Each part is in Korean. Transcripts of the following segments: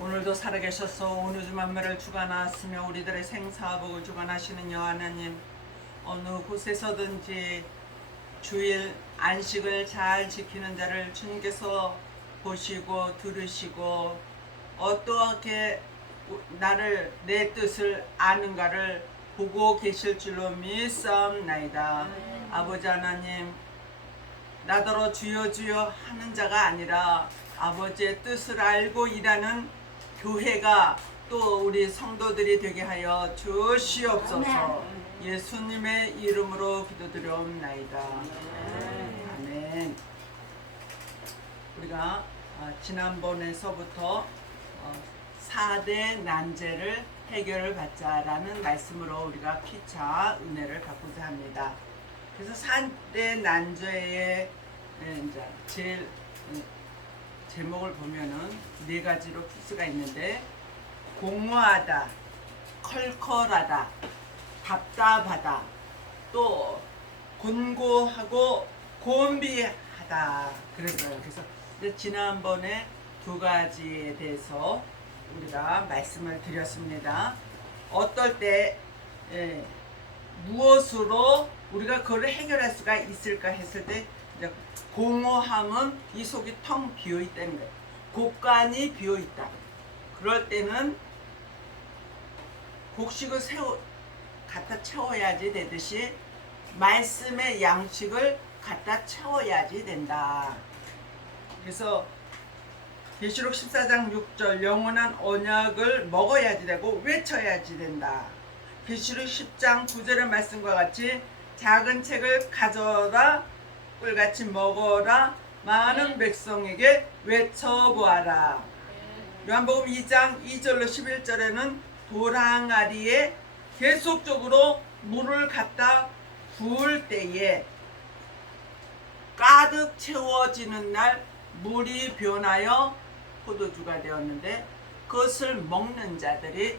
오늘도 살아계셔서 온 우주 만물을 주관하시며 우리들의 생사복을 주관하시는 여호와 하나님, 어느 곳에서든지 주일 안식을 잘 지키는 자를 주님께서 보시고 들으시고 어떠하게 나를 내 뜻을 아는가를 보고 계실 줄로 믿사옵나이다. 아버지 하나님, 나더러 주여 주여 하는 자가 아니라 아버지의 뜻을 알고 일하는 교회가 또 우리 성도들이 되게 하여 주시옵소서. 예수님의 이름으로 기도드려옵나이다. 아멘. 우리가 지난번에서부터 4대 난제를 해결을 받자라는 말씀으로 우리가 피차 은혜를 받고자 합니다. 그래서 4대 난제의 이제 제일 제목을 보면은 네 가지로 풀 수가 있는데, 공허하다, 컬컬하다, 답답하다, 또 곤고하고 곤비하다 그랬어요. 그래서 이제 지난번에 두 가지에 대해서 우리가 말씀을 드렸습니다. 어떨 때 무엇으로 우리가 그걸 해결할 수가 있을까 했을 때, 이제 공허함은 이 속이 텅 비어 있다는 거예요. 곡간이 비어 있다. 그럴 때는 곡식을 갖다 채워야지 되듯이 말씀의 양식을 갖다 채워야지 된다. 그래서 계시록 14장 6절 영원한 언약을 먹어야지 되고 외쳐야지 된다. 계시록 10장 9절의 말씀과 같이 작은 책을 가져라, 꿀같이 먹어라, 많은 백성에게 외쳐보아라. 요한복음 2장 2절로 11절에는 도랑아리에 계속적으로 물을 갖다 부을 때에 가득 채워지는 날 물이 변하여 포도주가 되었는데, 그것을 먹는 자들이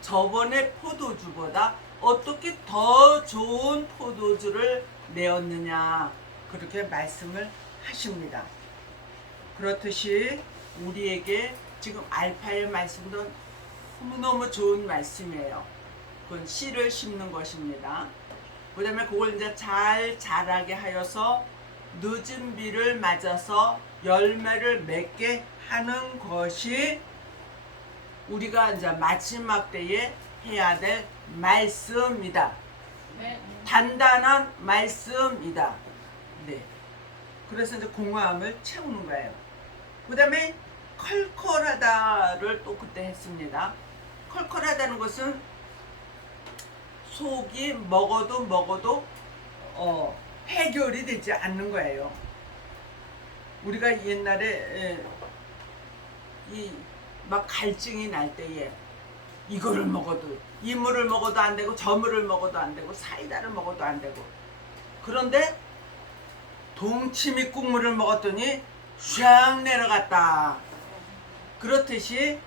저번의 포도주보다 어떻게 더 좋은 포도주를 내었느냐, 그렇게 말씀을 하십니다. 그렇듯이 우리에게 지금 알파의 말씀도 너무너무 좋은 말씀이에요. 그건 씨를 심는 것입니다. 그 다음에 그걸 이제 잘 자라게 하여서 늦은 비를 맞아서 열매를 맺게 하는 것이 우리가 이제 마지막 때에 해야 될 말씀이다. 단단한 말씀이다. 네. 그래서 이제 공허함을 채우는 거예요. 그 다음에 컬컬하다를 또 그때 했습니다. 컬컬하다는 것은 속이 먹어도 해결이 되지 않는 거예요. 우리가 옛날에 막 갈증이 날 때에 이거를 먹어도, 이 물을 먹어도 안 되고 저 물을 먹어도 안 되고 사이다를 먹어도 안 되고, 그런데 동치미 국물을 먹었더니 샥 내려갔다. 그렇듯이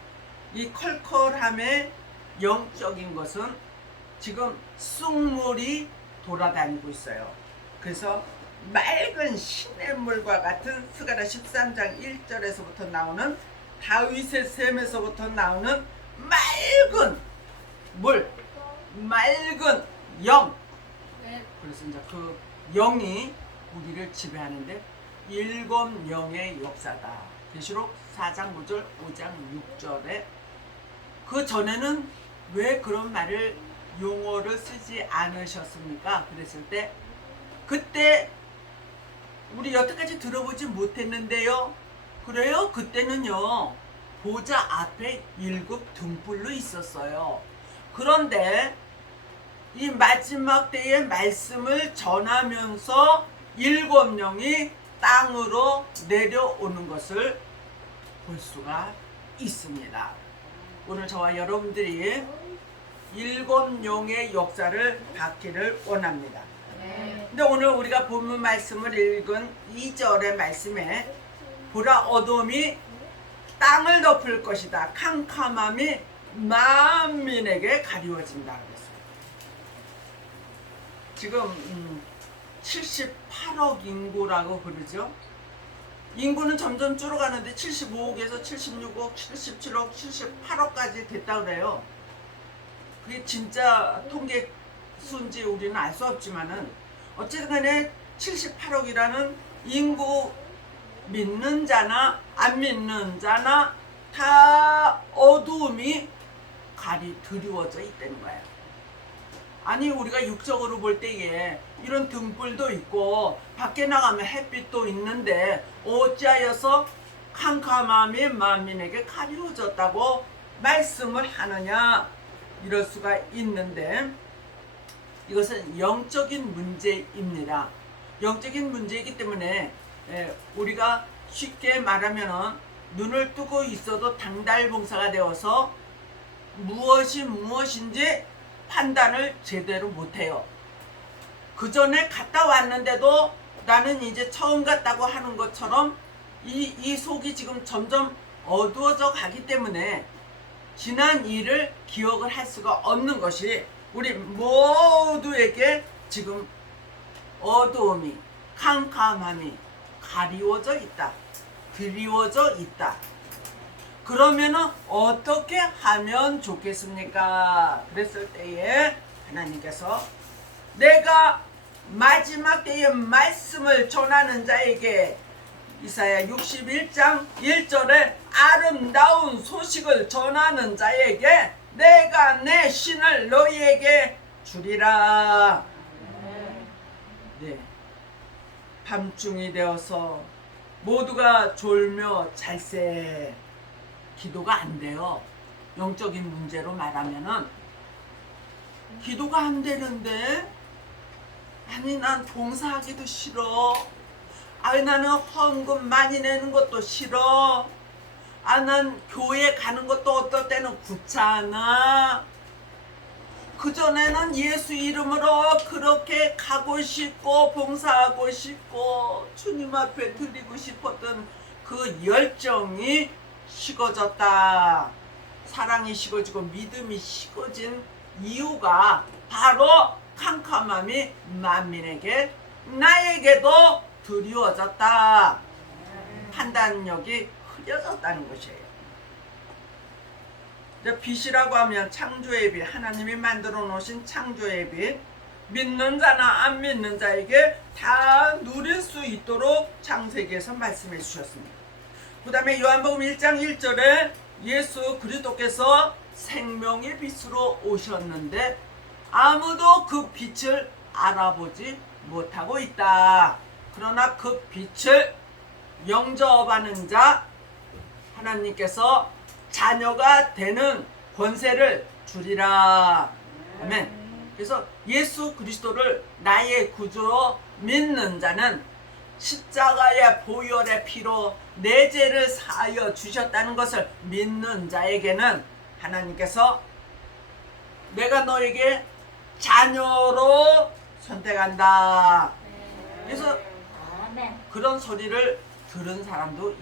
이 컬컬함의 영적인 것은 지금 쑥물이 돌아다니고 있어요. 그래서 맑은 시냇물과 같은 스가랴 13장 1절에서부터 나오는 다윗의 샘에서부터 나오는 맑은 물, 맑은 영. 그래서 이제 그 영이 우리를 지배하는데 일곱 영의 역사다. 계시록 4장 5절, 5장 6절에 그 전에는 왜 그런 말을 용어를 쓰지 않으셨습니까? 그랬을 때 그때 우리 여태까지 들어보지 못했는데요. 그래요? 그때는요 보좌 앞에 7 등불로 있었어요. 그런데 이 마지막 때의 말씀을 전하면서 7영이 땅으로 내려오는 것을 볼 수가 있습니다. 오늘 저와 여러분들이 7영의 역사를 받기를 원합니다. 근데 오늘 우리가 본문 말씀을 읽은 2절의 말씀에 보라, 어둠이 땅을 덮을 것이다. 캄캄함이 만민에게 가리워진다 그랬어요. 지금 78억 인구라고 그러죠. 인구는 점점 줄어가는데 75억에서 76억, 77억, 78억까지 됐다 그래요. 그게 진짜 통계 수인지 우리는 알 수 없지만은 어쨌든 간에 78억이라는 인구 믿는 자나 안 믿는 자나 다 어두움이 드리워져 있다는 거예요. 아니 우리가 육적으로 볼 때에 이런 등불도 있고 밖에 나가면 햇빛도 있는데 어찌하여서 캄캄함이 만민에게 가리워졌다고 말씀을 하느냐, 이럴 수가 있는데 이것은 영적인 문제입니다. 영적인 문제이기 때문에 우리가 쉽게 말하면 눈을 뜨고 있어도 당달봉사가 되어서 무엇이 무엇인지 판단을 제대로 못해요. 그 전에 갔다 왔는데도 나는 이제 처음 갔다고 하는 것처럼 이 속이 지금 점점 어두워져 가기 때문에 지난 일을 기억을 할 수가 없는 것이 우리 모두에게 지금 어두움이, 캄캄함이 가리워져 있다, 드리워져 있다. 그러면은 어떻게 하면 좋겠습니까? 그랬을 때에 하나님께서 내가 마지막 때의 말씀을 전하는 자에게 이사야 61장 1절에 아름다운 소식을 전하는 자에게 내가 내 신을 너희에게 주리라. 네. 밤중이 되어서 모두가 졸며 잘세 기도가 안 돼요. 영적인 문제로 말하면은 기도가 안 되는데, 아니 난 봉사하기도 싫어, 아니 나는 헌금 많이 내는 것도 싫어, 아 난 교회 가는 것도 어떨 때는 귀찮아, 그전에는 예수 이름으로 그렇게 가고 싶고 봉사하고 싶고 주님 앞에 드리고 싶었던 그 열정이 식어졌다. 사랑이 식어지고 믿음이 식어진 이유가 바로 캄캄함이 만민에게 나에게도 드리워졌다. 판단력이 흐려졌다는 것이에요. 빛이라고 하면 창조의 빛, 하나님이 만들어 놓으신 창조의 빛, 믿는 자나 안 믿는 자에게 다 누릴 수 있도록 창세기에서 말씀해 주셨습니다. 그 다음에 요한복음 1장 1절에 예수 그리스도께서 생명의 빛으로 오셨는데 아무도 그 빛을 알아보지 못하고 있다. 그러나 그 빛을 영접하는 자 하나님께서 자녀가 되는 권세를 주리라. 아멘. 그래서 예수 그리스도를 나의 구주로 믿는 자는 십자가의 보혈의 피로 내 죄를 사하여 주셨다는 것을 믿는 자에게는 하나님께서 내가 너에게 자녀로 선택한다. 그래서 그런 소리를 들은 사람도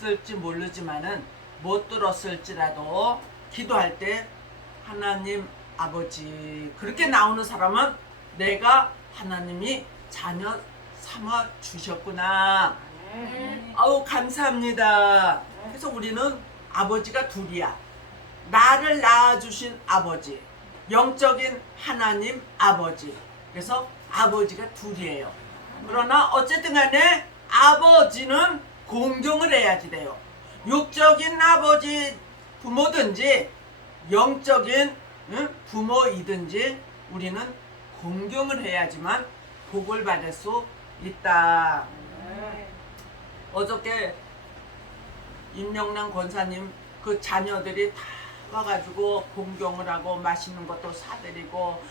있을지 모르지만은 못 들었을지라도 기도할 때 하나님 아버지 그렇게 나오는 사람은 내가 하나님이 자녀 삼아 주셨구나. 아우 감사합니다. 그래서 우리는 아버지가 둘이야. 나를 낳아주신 아버지, 영적인 하나님 아버지. 그래서 아버지가 둘이에요. 그러나 어쨌든 간에 아버지는 공경을 해야지 돼요. 육적인 아버지 부모든지 영적인 부모이든지 우리는 공경을 해야지만 복을 받을 수 있다. 어저께 임영란 권사님 그 자녀들이 다 와가지고 공경을 하고 맛있는 것도 사드리고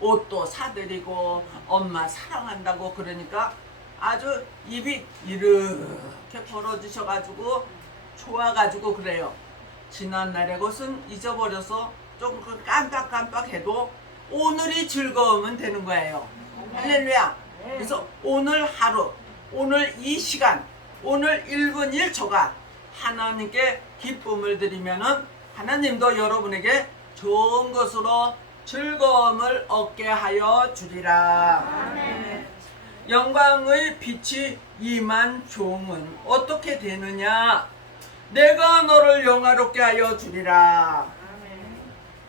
옷도 사드리고 엄마 사랑한다고 그러니까 아주 입이 이렇게 벌어지셔가지고 좋아가지고 그래요. 지난날의 것은 잊어버려서 좀 깜빡깜빡해도 오늘이 즐거우면 되는 거예요. 할렐루야. 그래서 오늘 하루, 오늘 이 시간, 오늘 1분 1초가 하나님께 기쁨을 드리면은 하나님도 여러분에게 좋은 것으로 즐거움을 얻게 하여 주리라. 아멘. 영광의 빛이 이만 종은 어떻게 되느냐? 내가 너를 영화롭게 하여 주리라.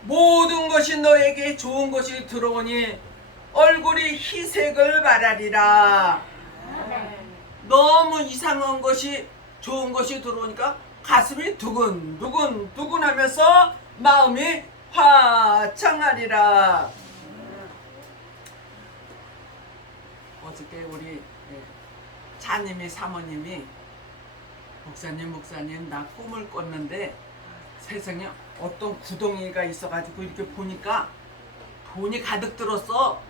모든 것이 너에게 좋은 것이 들어오니 얼굴이 희색을 발하리라. 너무 이상한 것이 좋은 것이 들어오니까 가슴이 두근두근 두근하면서 마음이 화창하리라. 어저께 우리 자님이 사모님이 목사님 나 꿈을 꿨는데 세상에 어떤 구덩이가 있어가지고 이렇게 보니까 돈이 가득 들었어.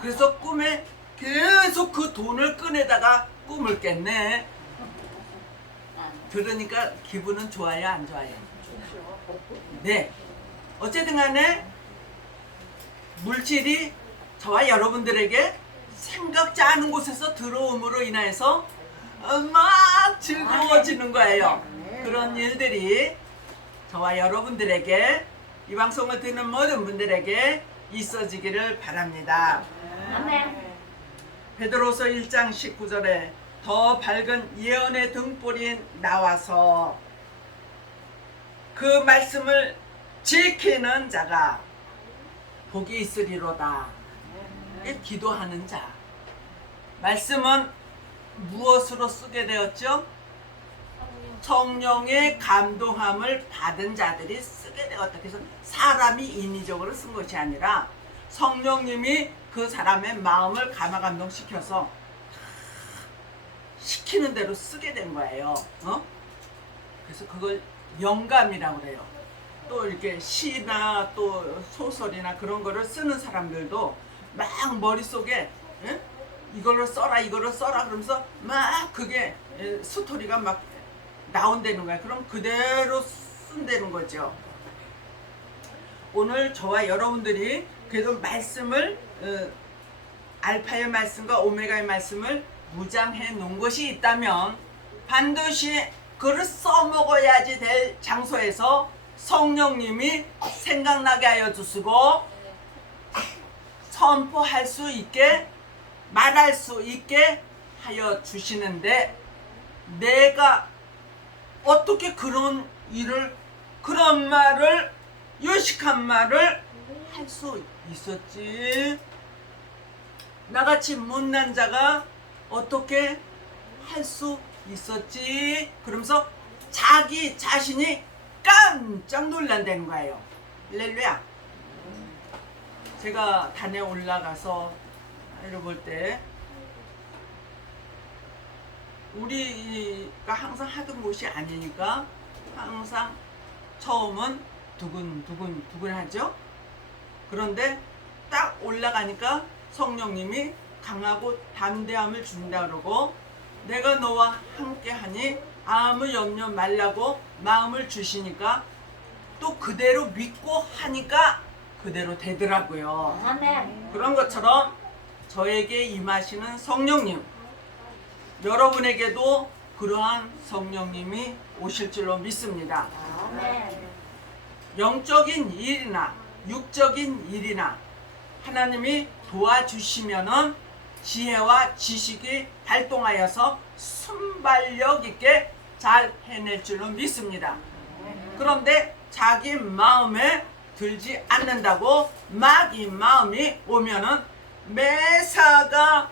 그래서 꿈에 계속 그 돈을 꺼내다가 꿈을 깼네. 들으니까 기분은 좋아요, 안 좋아요? 네. 어쨌든 간에 물질이 저와 여러분들에게 생각지 않은 곳에서 들어옴으로 인해서 막 즐거워지는 거예요. 그런 일들이 저와 여러분들에게, 이 방송을 듣는 모든 분들에게 있어지기를 바랍니다. 베드로서 1장 19절에 더 밝은 예언의 등불이 나와서 그 말씀을 지키는 자가 복이 있으리로다. 기도하는 자. 말씀은 무엇으로 쓰게 되었죠? 성령의 감동함을 받은 자들이 쓰게 되었다. 그래서 사람이 인위적으로 쓴 것이 아니라 성령님이 그 사람의 마음을 감화감동시켜서 시키는 대로 쓰게 된 거예요. 그래서 그걸 영감이라고 그래요. 또 이렇게 시나 또 소설이나 그런 거를 쓰는 사람들도 막 머릿속에 이걸로 써라 그러면서 막 그게 스토리가 막 나온다는 거야. 그럼 그대로 쓴다는 거죠. 오늘 저와 여러분들이 그래도 말씀을 알파의 말씀과 오메가의 말씀을 무장해 놓은 것이 있다면 반드시 그를 써먹어야지 될 장소에서 성령님이 생각나게 하여 주시고 선포할 수 있게, 말할 수 있게 하여 주시는데, 내가 어떻게 그런 일을, 그런 말을, 유식한 말을 할 수 있었지? 나같이 못난 자가 어떻게 할 수 있었지? 그러면서 자기 자신이 깜짝 놀란다는 거예요. 할렐루야. 제가 단에 올라가서 이를 볼 때 우리가 항상 하던 곳이 아니니까 항상 처음은 두근두근 하죠. 그런데 딱 올라가니까 성령님이 강하고 담대함을 준다 그러고, 내가 너와 함께하니 아무 염려 말라고 마음을 주시니까 또 그대로 믿고 하니까 그대로 되더라고요. 아멘. 그런 것처럼 저에게 임하시는 성령님, 여러분에게도 그러한 성령님이 오실 줄로 믿습니다. 아멘. 영적인 일이나 육적인 일이나 하나님이 도와주시면은 지혜와 지식이 발동하여서 순발력 있게 잘 해낼 줄로 믿습니다. 그런데 자기 마음에 들지 않는다고 막 이 마음이 오면은 매사가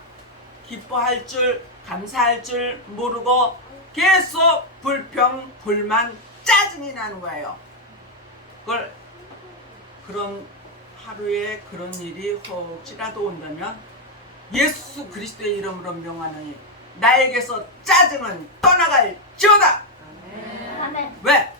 기뻐할 줄, 감사할 줄 모르고 계속 불평, 불만, 짜증이 나는 거예요. 그런 하루에 그런 일이 혹시라도 온다면 예수 그리스도의 이름으로 명하노니 나에게서 짜증은 떠나갈지어다. 아멘. 왜?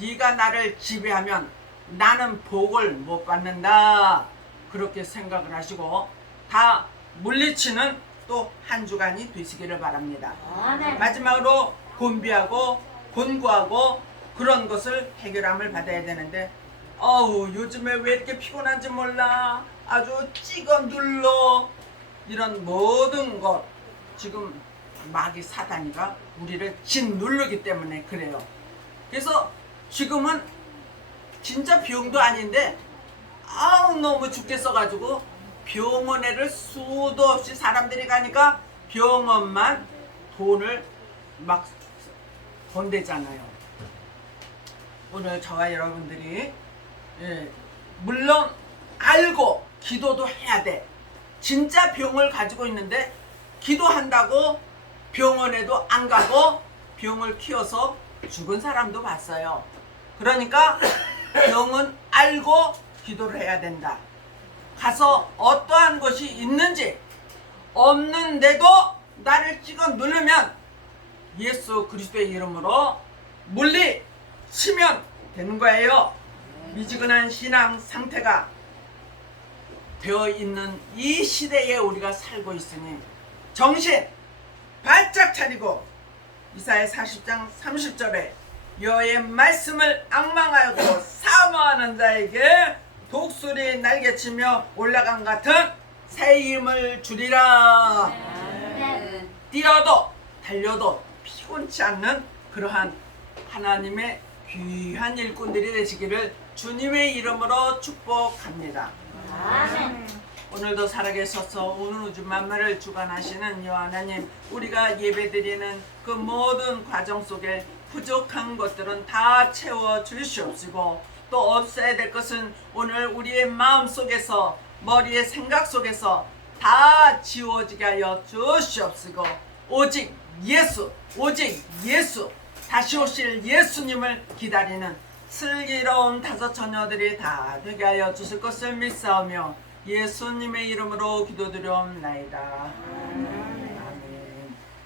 네가 나를 지배하면 나는 복을 못 받는다. 그렇게 생각을 하시고 다 물리치는 또 한 주간이 되시기를 바랍니다. 아멘. 마지막으로 곤비하고 곤고하고 그런 것을 해결함을 받아야 되는데, 요즘에 왜 이렇게 피곤한지 몰라, 아주 찍어 눌러, 이런 모든 것 지금 마귀 사단이가 우리를 짓누르기 때문에 그래요. 그래서 지금은 진짜 병도 아닌데 너무 죽겠어가지고 병원에를 수도 없이 사람들이 가니까 병원만 돈을 막 번대잖아요. 오늘 저와 여러분들이 물론 알고 기도도 해야 돼. 진짜 병을 가지고 있는데 기도한다고 병원에도 안 가고 병을 키워서 죽은 사람도 봤어요. 그러니까 병은 알고 기도를 해야 된다. 가서 어떠한 것이 있는지 없는데도 나를 찍어 누르면 예수 그리스도의 이름으로 물리치면 되는 거예요. 미지근한 신앙 상태가 되어 있는 이 시대에 우리가 살고 있으니 정신 바짝 차리고 이사야 40장 30절에 여호와의 말씀을 앙망하고 사모하는 자에게 독수리 날개치며 올라간 같은 새 힘을 주리라. 뛰어도 달려도 피곤치 않는 그러한 하나님의 귀한 일꾼들이 되시기를 주님의 이름으로 축복합니다. 아멘. 오늘도 살아계셔서 온 우주 만물을 주관하시는 여호와 하나님, 우리가 예배드리는 그 모든 과정 속에 부족한 것들은 다 채워 주시옵시고, 또 없어야 될 것은 오늘 우리의 마음 속에서, 머리의 생각 속에서 다 지워지게 하여 주시옵시고, 오직 예수, 오직 예수, 다시 오실 예수님을 기다리는 슬기로운 다섯 처녀들이 다 되게 하여 주실 것을 믿사오며 예수님의 이름으로 기도드려옵나이다.